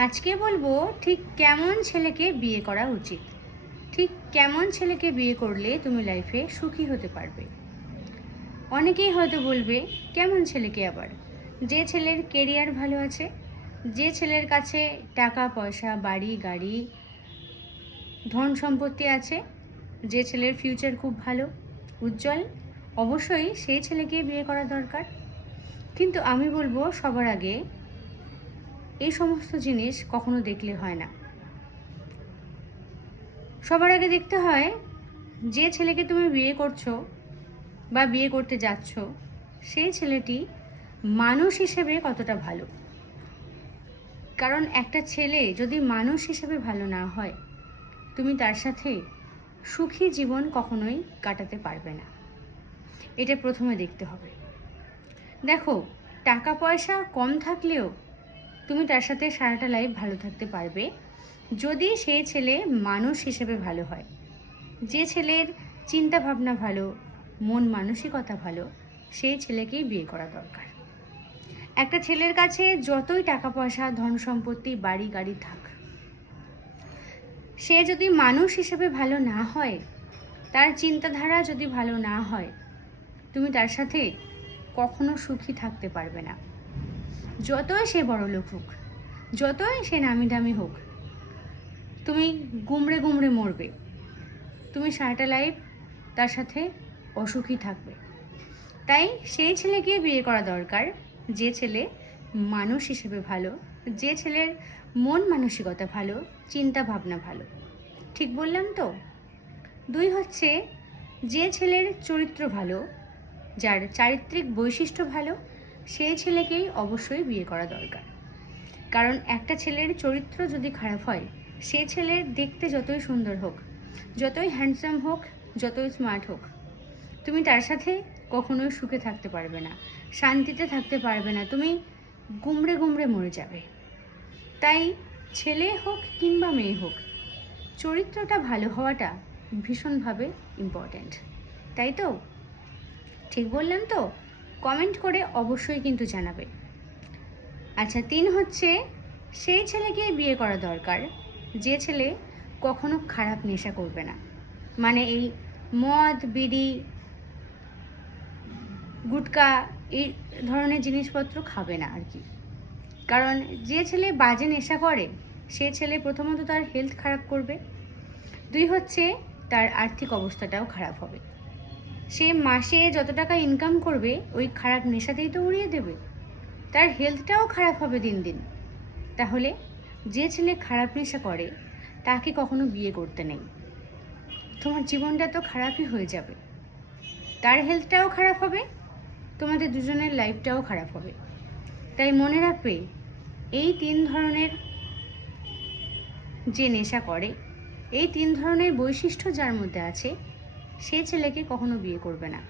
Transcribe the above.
আজকে বলবো ঠিক কেমন ছেলেকে বিয়ে করা উচিত। ঠিক কেমন ছেলেকে বিয়ে করলে তুমি লাইফে সুখী হতে পারবে। অনেকেই হয়তো বলবে, কেমন ছেলেকে আবার? যে ছেলের কেরিয়ার ভালো আছে, যে ছেলের কাছে টাকা পয়সা, বাড়ি গাড়ি, ধন সম্পত্তি আছে, যে ছেলের ফিউচার খুব ভালো, উজ্জ্বল, অবশ্যই সেই ছেলেকে বিয়ে করা দরকার। কিন্তু আমি বলবো, সবার আগে এই সমস্ত জিনিস কখনো দেখলে হয় না। সবার আগে দেখতে হয় যে ছেলেকে তুমি বিয়ে করছো বা বিয়ে করতে যাচ্ছ, সেই ছেলেটি মানুষ হিসেবে কতটা ভালো। কারণ একটা ছেলে যদি মানুষ হিসেবে ভালো না হয়, তুমি তার সাথে সুখী জীবন কখনোই কাটাতে পারবে না। এটা প্রথমে দেখতে হবে। দেখো, টাকা পয়সা কম থাকলেও তুমি তার সাথে সারাটা লাইফ ভালো থাকতে পারবে যদি সেই ছেলে মানুষ হিসেবে ভালো হয়। যে ছেলের চিন্তা ভাবনা ভালো, মন মানসিকতা ভালো, সেই ছেলেকেই বিয়ে করা দরকার। একটা ছেলের কাছে যতই টাকা পয়সা, ধন সম্পত্তি, বাড়ি গাড়ি থাক, সে যদি মানুষ হিসেবে ভালো না হয়, তার চিন্তাধারা যদি ভালো না হয়, তুমি তার সাথে কখনো সুখী থাকতে পারবে না। যতই সে বড়লোক হোক, যতই সে নামি দামি হোক, তুমি গুমড়ে গুমড়ে মরবে। তুমি সারাটা লাইফ তার সাথে অসুখী থাকবে। তাই সেই ছেলেকে বিয়ে করা দরকার যে ছেলে মানুষ হিসেবে ভালো, যে ছেলের মন মানসিকতা ভালো, চিন্তা ভাবনা ভালো। ঠিক বললাম তো? 2 হচ্ছে যে ছেলের চরিত্র ভালো, যার চারিত্রিক বৈশিষ্ট্য ভালো, সেই ছেলেকেই অবশ্যই বিয়ে করা দরকার। কারণ একটা ছেলের চরিত্র যদি খারাপ হয়, সে ছেলে দেখতে যতই সুন্দর হোক, যতই হ্যান্ডসাম হোক, যতই স্মার্ট হোক, তুমি তার সাথে কখনোই সুখে থাকতে পারবে না, শান্তিতে থাকতে পারবে না। তুমি গুমড়ে গুমড়ে মরে যাবে। তাই ছেলে হোক কিংবা মেয়ে হোক, চরিত্রটা ভালো হওয়াটা ভীষণভাবে ইম্পর্ট্যান্ট। তাই তো? ঠিক বললাম তো? কমেন্ট করে অবশ্যই কিন্তু জানাবে। আচ্ছা, 3 হচ্ছে সেই ছেলেকে বিয়ে করা দরকার যে ছেলে কখনো খারাপ নেশা করবে না। মানে এই মদ, বিড়ি, গুটকা এই ধরনের জিনিসপত্র খাবে না আর কি। কারণ যে ছেলে বাজে নেশা করে, সে ছেলে প্রথমত তার হেলথ খারাপ করবে। 2 হচ্ছে তার আর্থিক অবস্থাটাও খারাপ হবে। সে মাসে যত টাকা ইনকাম করবে ওই খারাপ নেশাতেই তো উড়িয়ে দেবে। তার হেলথটাও খারাপ হবে দিন দিন। তাহলে যে ছেলে খারাপ নেশা করে তাকে কখনো বিয়ে করতে নেই। তোমার জীবনটা তো খারাপই হয়ে যাবে। তার হেলথটাও খারাপ হবে, তোমাদের দুজনের লাইফটাও খারাপ হবে। তাই মনে রাখবে, এই 3 ধরনের যে নেশা করে, এই 3 ধরনের বৈশিষ্ট্য যার মধ্যে আছে, সেই ছেলেকে কখনো বিয়ে করবে না।